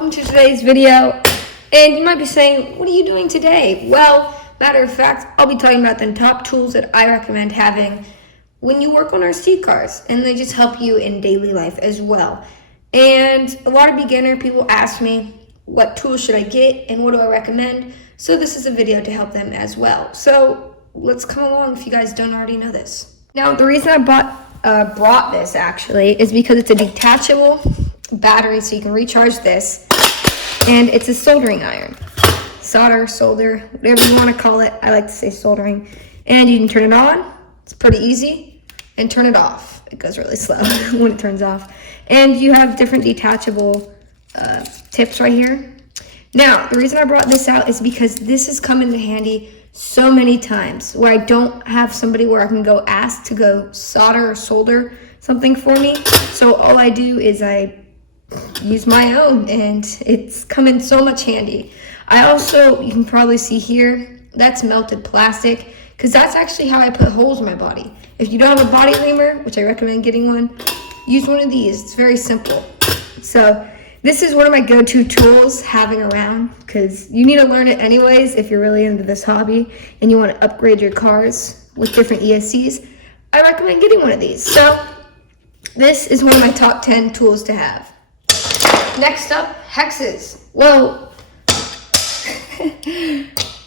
welcome to today's video. And you might be saying, what are you doing today? Well, matter of fact, I'll be talking about the top tools that I recommend having when you work on RC cars, and they just help you in daily life as well. And a lot of beginner people ask me, what tools should I get and what do I recommend? So this is a video to help them as well. So let's come along if you guys don't already know this. Now, the reason I brought this actually is because it's a detachable battery, so you can recharge this, and it's a soldering iron. Solder, whatever you want to call it. I like to say soldering. And you can turn it on, it's pretty easy, and turn it off. It goes really slow when it turns off. And you have different detachable tips right here. Now, the reason I brought this out is because this has come into handy so many times where I don't have somebody where I can go ask to go solder or solder something for me. So all I do is I use my own, and it's come in so much handy. I also, you can probably see here, that's melted plastic, because that's actually how I put holes in my body. If you don't have a body reamer, which I recommend getting one, use one of these. It's very simple. So this is one of my go-to tools having around, because you need to learn it anyways if you're really into this hobby and you want to upgrade your cars with different ESCs. I recommend getting one of these. So this is one of my top 10 tools to have. Next up, Hexes. Well,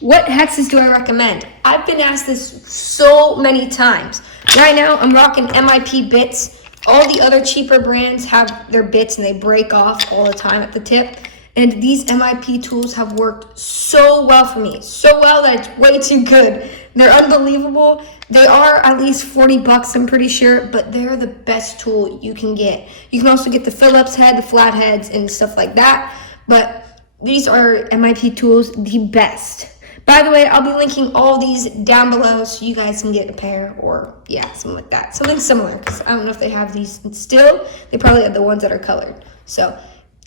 what Hexes do I recommend? I've been asked this so many times. Right now, I'm rocking MIP bits. All the other cheaper brands have their bits and they break off all the time at the tip. And these MIP tools have worked so well for me. So well that it's way too good. They're unbelievable. They are at least 40 bucks, I'm pretty sure, but they're the best tool you can get. You can also get the Phillips head, the flat heads, and stuff like that. But these are MIP tools, the best. By the way, I'll be linking all these down below so you guys can get a pair, or yeah, something like that. Something similar, because I don't know if they have these still. They probably have the ones that are colored. So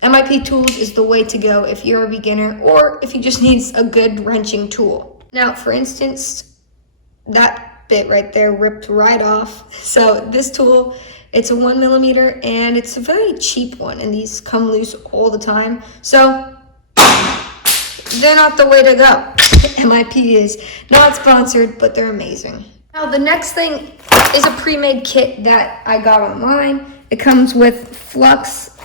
MIP tools is the way to go if you're a beginner or if you just need a good wrenching tool. Now, for instance, that bit right there ripped right off. So this tool, it's a 1mm and it's a very cheap one, and these come loose all the time. So they're not the way to go. MIP is not sponsored, but they're amazing. Now, the next thing is a pre-made kit that I got online. It comes with flux,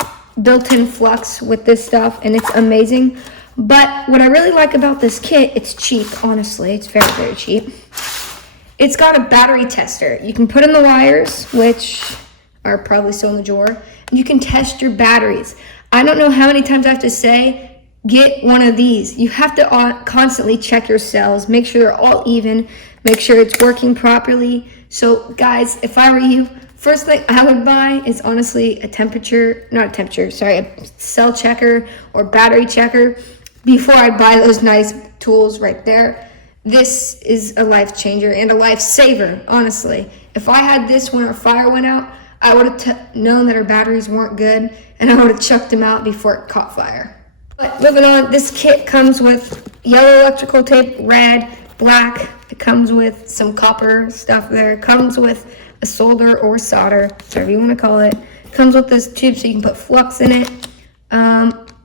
built-in flux with this stuff, and it's amazing. But what I really like about this kit, it's cheap, honestly. It's very, very cheap. It's got a battery tester. You can put in the wires, which are probably still in the drawer, and you can test your batteries. I don't know how many times I have to say, get one of these. You have to constantly check your cells, make sure they're all even, make sure it's working properly. So guys, if I were you, first thing I would buy is honestly a cell checker or battery checker before I buy those nice tools right there. This is a life changer and a lifesaver, honestly. If I had this when our fire went out, I would have known that our batteries weren't good, and I would have chucked them out before it caught fire. But moving on, this kit comes with yellow electrical tape, red, black. It comes with some copper stuff there. It comes with a solder or solder, whatever you want to call it. It comes with this tube so you can put flux in it.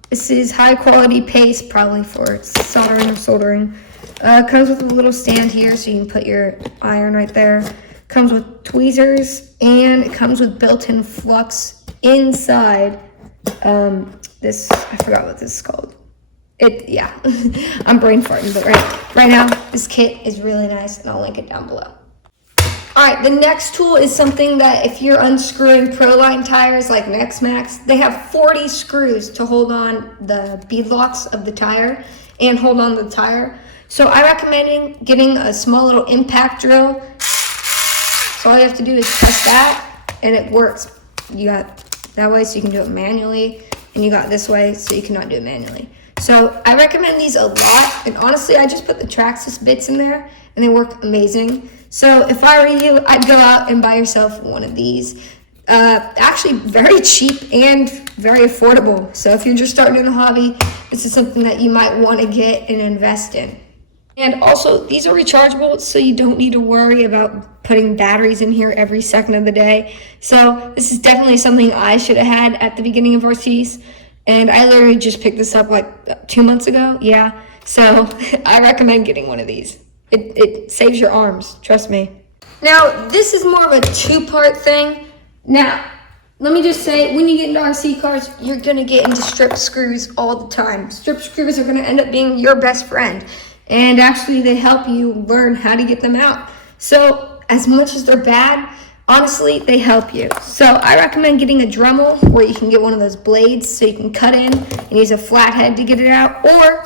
This is high quality paste, probably for soldering or soldering. It comes with a little stand here so you can put your iron right there. It comes with tweezers, and it comes with built-in flux inside this. I forgot what this is called. Yeah, I'm brain farting, but right now, this kit is really nice, and I'll link it down below. All right, the next tool is something that if you're unscrewing Proline tires like Max, they have 40 screws to hold on the bead locks of the tire and hold on the tire. So I recommend getting a small little impact drill. So all you have to do is press that, and it works. You got that way so you can do it manually, and you got this way so you cannot do it manually. So I recommend these a lot, and honestly, I just put the Traxxas bits in there, and they work amazing. So if I were you, I'd go out and buy yourself one of these. Actually, very cheap and very affordable. So if you're just starting in the hobby, this is something that you might want to get and invest in. And also, these are rechargeable, so you don't need to worry about putting batteries in here every second of the day. So this is definitely something I should have had at the beginning of RCs. And I literally just picked this up like 2 months ago. Yeah. So I recommend getting one of these. It saves your arms, trust me. Now, this is more of a two-part thing. Now, let me just say, when you get into RC cars, you're gonna get into strip screws all the time. Strip screws are gonna end up being your best friend. And actually, they help you learn how to get them out. So, as much as they're bad, honestly, they help you. So, I recommend getting a Dremel where you can get one of those blades so you can cut in and use a flathead to get it out. Or,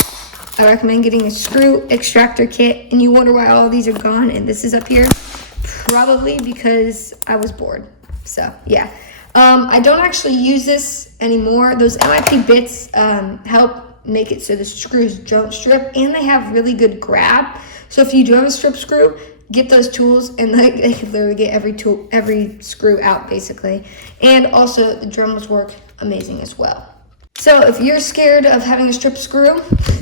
I recommend getting a screw extractor kit. And you wonder why all these are gone and this is up here? Probably because I was bored. So, yeah. I don't actually use this anymore. Those MIP bits help make it so the screws don't strip, and they have really good grab. So if you do have a strip screw, get those tools, and they can literally get every screw out, basically. And also, the Dremels work amazing as well. So if you're scared of having a strip screw,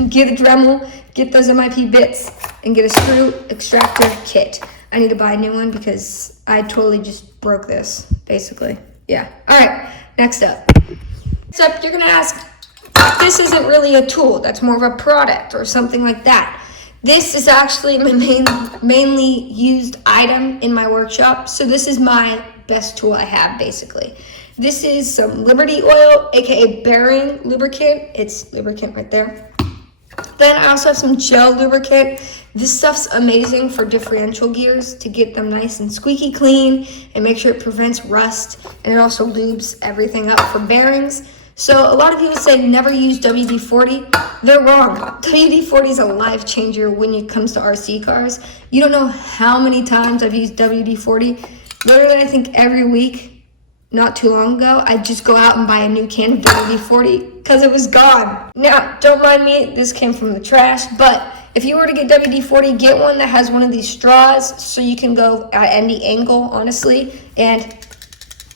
get a Dremel, get those MIP bits, and get a screw extractor kit. I need to buy a new one because I totally just broke this, basically. Yeah. All right, next up. Next up, you're going to ask, this isn't really a tool. That's more of a product or something like that. This is actually my mainly used item in my workshop. So this is my best tool I have, basically. This is some Liberty oil, aka bearing lubricant. It's lubricant right there. Then I also have some gel lubricant. This stuff's amazing for differential gears to get them nice and squeaky clean and make sure it prevents rust. And it also lubes everything up for bearings. So a lot of people say never use WD-40. They're wrong. WD-40 is a life changer when it comes to RC cars. You don't know how many times I've used WD-40. Literally, I think every week. Not too long ago, I'd just go out and buy a new can of WD-40 because it was gone. Now, don't mind me, this came from the trash, but if you were to get WD-40, get one that has one of these straws so you can go at any angle, honestly, and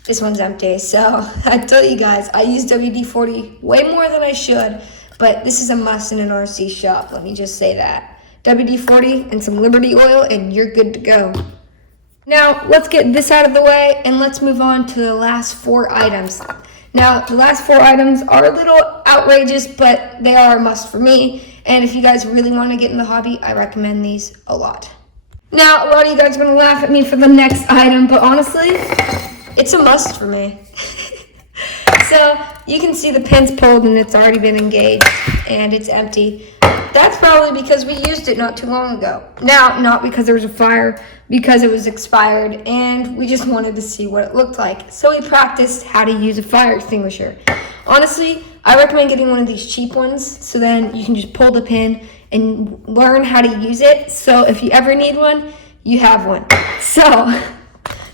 this one's empty. So I tell you guys, I use WD-40 way more than I should, but this is a must in an RC shop, let me just say that. WD-40 and some Liberty oil and you're good to go. Now, let's get this out of the way, and let's move on to the last 4 items. Now, the last 4 items are a little outrageous, but they are a must for me, and if you guys really want to get in the hobby, I recommend these a lot. Now, a lot of you guys are going to laugh at me for the next item, but honestly, it's a must for me. So, you can see the pin's pulled, and it's already been engaged, and it's empty. That's probably because we used it not too long ago. Now, not because there was a fire, because it was expired, and we just wanted to see what it looked like. So we practiced how to use a fire extinguisher. Honestly, I recommend getting one of these cheap ones, so then you can just pull the pin and learn how to use it. So if you ever need one, you have one. So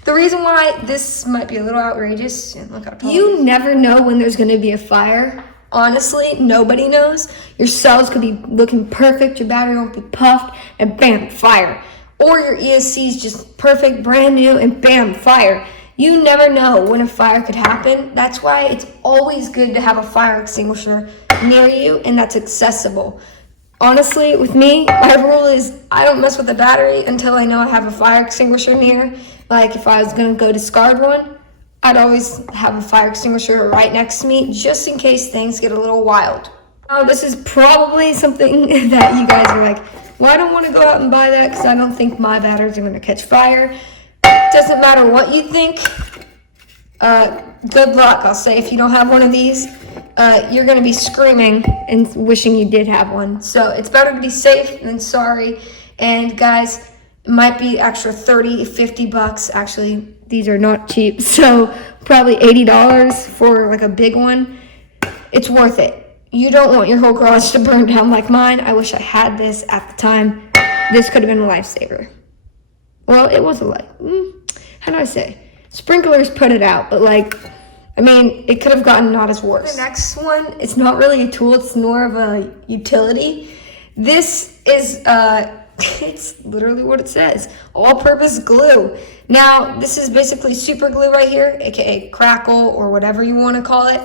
the reason why this might be a little outrageous, and look how tall you never know when there's going to be a fire. Honestly, nobody knows. Your cells could be looking perfect, your battery won't be puffed, and bam, fire. Or your ESC is just perfect, brand new, and bam, fire. You never know when a fire could happen. That's why it's always good to have a fire extinguisher near you, and that's accessible. Honestly, with me, my rule is I don't mess with the battery until I know I have a fire extinguisher near. Like if I was going to go discard one, I'd always have a fire extinguisher right next to me just in case things get a little wild. Now, this is probably something that you guys are like, well, I don't want to go out and buy that because I don't think my batteries are going to catch fire. Doesn't matter what you think. Good luck, I'll say. If you don't have one of these, you're going to be screaming and wishing you did have one. So it's better to be safe than sorry. And guys, it might be extra 30, 50 bucks. Actually, these are not cheap. So probably $80 for like a big one. It's worth it. You don't want your whole garage to burn down like mine. I wish I had this at the time. This could have been a lifesaver. Well, it was a how do I say? Sprinklers put it out, but like, I mean, it could have gotten not as worse. The next one, it's not really a tool, it's more of a utility. This is, it's literally what it says, all-purpose glue. Now, this is basically super glue right here, aka crackle or whatever you want to call it.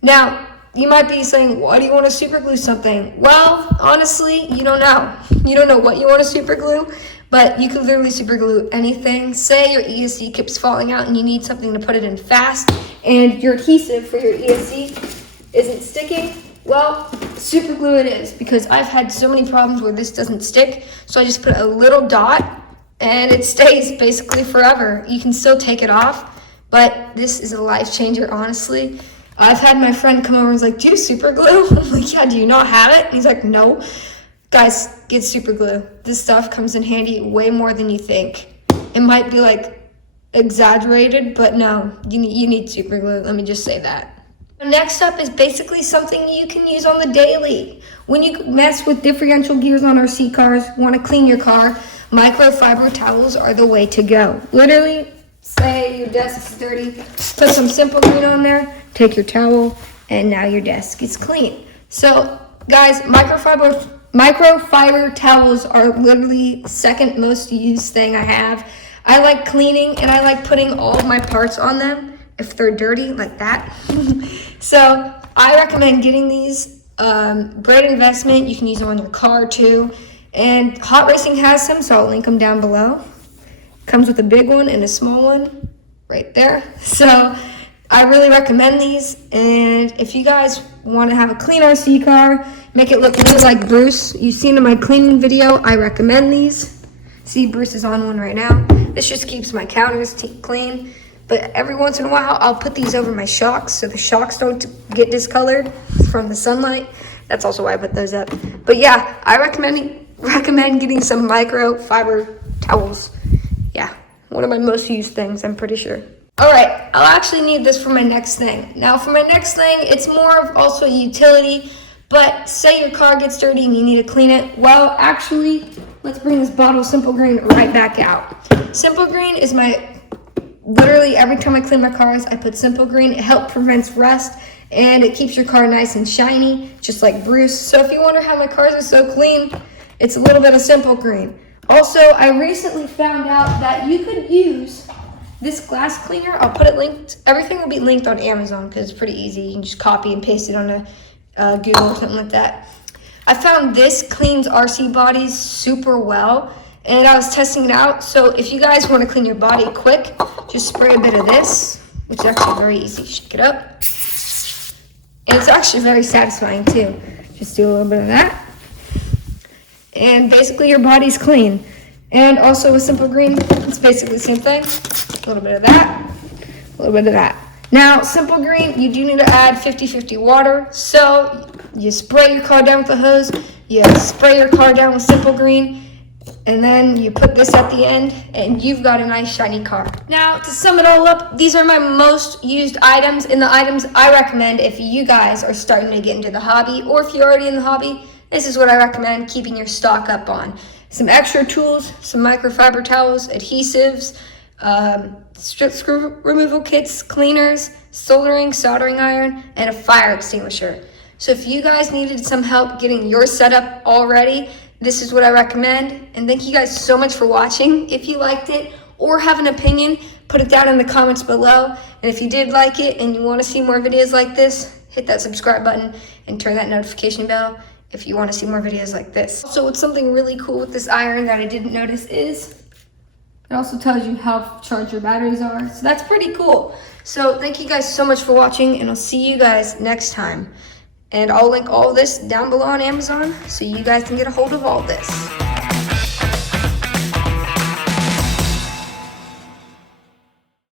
Now, you might be saying, why do you want to super glue something? Well, honestly, you don't know. You don't know what you want to super glue, but you can literally super glue anything. Say your ESC keeps falling out and you need something to put it in fast, and your adhesive for your ESC isn't sticking. Well, super glue it is, because I've had so many problems where this doesn't stick. So I just put a little dot and it stays basically forever. You can still take it off, but this is a life changer, honestly. I've had my friend come over and was like, do you have super glue? I'm like, yeah, do you not have it? And he's like, no. Guys, get super glue. This stuff comes in handy way more than you think. It might be like exaggerated, but no, you need super glue. Let me just say that. Next up is basically something you can use on the daily. When you mess with differential gears on RC cars, want to clean your car, microfiber towels are the way to go. Literally, say your desk is dirty, put some Simple Green on there, take your towel, and now your desk is clean. So, guys, microfiber towels are literally the second most used thing I have. I like cleaning, and I like putting all of my parts on them if they're dirty like that. So I recommend getting these. Great investment. You can use them on your car too. And Hot Racing has some, so I'll link them down below. Comes with a big one and a small one right there. So I really recommend these. And if you guys want to have a clean RC car, make it look really like Bruce, you've seen in my cleaning video, I recommend these. See, Bruce is on one right now. This just keeps my counters clean. But every once in a while, I'll put these over my shocks so the shocks don't get discolored from the sunlight. That's also why I put those up. But yeah, I recommend getting some microfiber towels. Yeah, one of my most used things, I'm pretty sure. All right, I'll actually need this for my next thing. Now for my next thing, it's more of also a utility, but say your car gets dirty and you need to clean it. Well, actually, let's bring this bottle of Simple Green right back out. Simple Green is literally every time I clean my cars, I put Simple Green. It helps prevents rust and it keeps your car nice and shiny, just like Bruce. So if you wonder how my cars are so clean, it's a little bit of Simple Green. Also, I recently found out that you could use this glass cleaner. I'll put it linked. Everything will be linked on Amazon because it's pretty easy. You can just copy and paste it on a Google or something like that. I found this cleans RC bodies super well. And I was testing it out. So if you guys want to clean your body quick, just spray a bit of this, which is actually very easy. Shake it up. And it's actually very satisfying too. Just do a little bit of that. And basically your body's clean. And also with Simple Green, it's basically the same thing. A little bit of that, a little bit of that. Now, Simple Green, you do need to add 50-50 water. So you spray your car down with the hose, you spray your car down with Simple Green, and then you put this at the end, and you've got a nice shiny car. Now, to sum it all up, these are my most used items, and the items I recommend if you guys are starting to get into the hobby, or if you're already in the hobby, this is what I recommend keeping your stock up on. Some extra tools, some microfiber towels, adhesives, screw removal kits, cleaners, soldering, soldering iron, and a fire extinguisher. So if you guys needed some help getting your setup all ready, this is what I recommend. And thank you guys so much for watching. If you liked it or have an opinion, put it down in the comments below. And if you did like it and you want to see more videos like this, hit that subscribe button and turn that notification bell if you want to see more videos like this. So what's something really cool with this iron that I didn't notice is it also tells you how charged your batteries are. So that's pretty cool. So thank you guys so much for watching, and I'll see you guys next time. And I'll link all of this down below on Amazon so you guys can get a hold of all this.